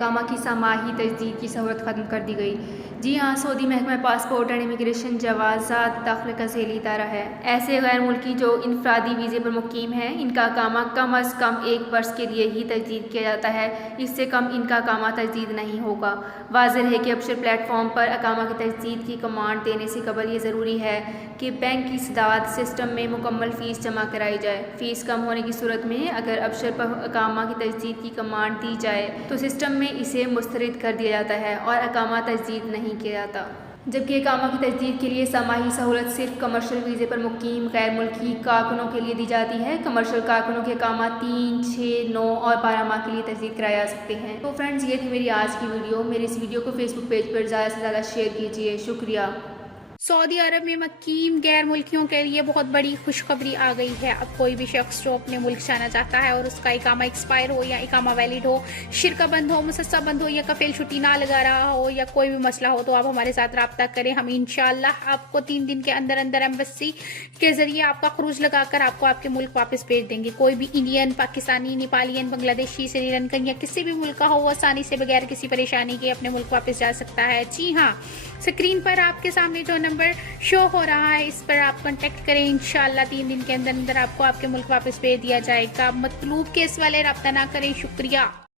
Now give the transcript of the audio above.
اقامہ کی سماعی تجدید کی سہولت ختم کر دی گئی۔ جی ہاں، سعودی محکمہ پاسپورٹ اینڈ امیگریشن جوازات داخلے کا ذیلی ادارہ ہے۔ ایسے غیر ملکی جو انفرادی ویزے پر مقیم ہیں، ان کا اقامہ کم از کم 1 برس کے لیے ہی تجدید کیا جاتا ہے، اس سے کم ان کا اقامہ تجدید نہیں ہوگا۔ واضح ہے کہ ابشر پلیٹ فارم پر اقامہ کی تجدید کی کمانڈ دینے سے قبل یہ ضروری ہے کہ بینک کی سداد سسٹم میں مکمل فیس جمع کرائی جائے۔ فیس کم ہونے کی صورت میں اگر ابشر پر اقامہ کی تجدید کی کمانڈ دی جائے تو سسٹم میں اسے مسترد کر دیا جاتا ہے اور اقامہ تجدید نہیں کیا جاتا۔ جبکہ اقامہ کی تجدید کے لیے سماعی سہولت صرف کمرشل ویزے پر مقیم غیر ملکی کارکنوں کے لیے دی جاتی ہے۔ کمرشل کارکنوں کے اقامہ 3، 6، 9 اور 12 ماہ کے لیے تجدید کرائے جا سکتے ہیں۔ تو فرینڈز، یہ تھی میری آج کی ویڈیو۔ میری اس ویڈیو کو فیس بک پیج پر زیادہ سے زیادہ شیئر کیجیے۔ شکریہ۔ سعودی عرب میں مقیم غیر ملکیوں کے لیے بہت بڑی خوشخبری آ گئی ہے۔ اب کوئی بھی شخص جو اپنے ملک جانا چاہتا ہے اور اس کا اقامہ ایکسپائر ہو یا اقامہ ویلڈ ہو، شرکہ بند ہو، مسسہ بند ہو یا کفیل چھٹی نہ لگا رہا ہو یا کوئی بھی مسئلہ ہو، تو آپ ہمارے ساتھ رابطہ کریں۔ ہم انشاءاللہ آپ کو 3 دن کے اندر اندر ایمبیسی کے ذریعے آپ کا خروج لگا کر آپ کو آپ کے ملک واپس بھیج دیں گے۔ کوئی بھی انڈین، پاکستانی، نیپالین، بنگلہ دیشی، سری لنکن یا کسی بھی ملک کا ہو، وہ آسانی سے بغیر کسی پریشانی کے اپنے ملک واپس جا سکتا ہے۔ جی ہاں، اسکرین پر آپ کے سامنے جو نمبر شو ہو رہا ہے، اس پر آپ کانٹیکٹ کریں۔ انشاءاللہ 3 دن کے اندر اندر آپ کو آپ کے ملک واپس بھیج دیا جائے گا۔ مطلوب کیس والے رابطہ نہ کریں۔ شکریہ۔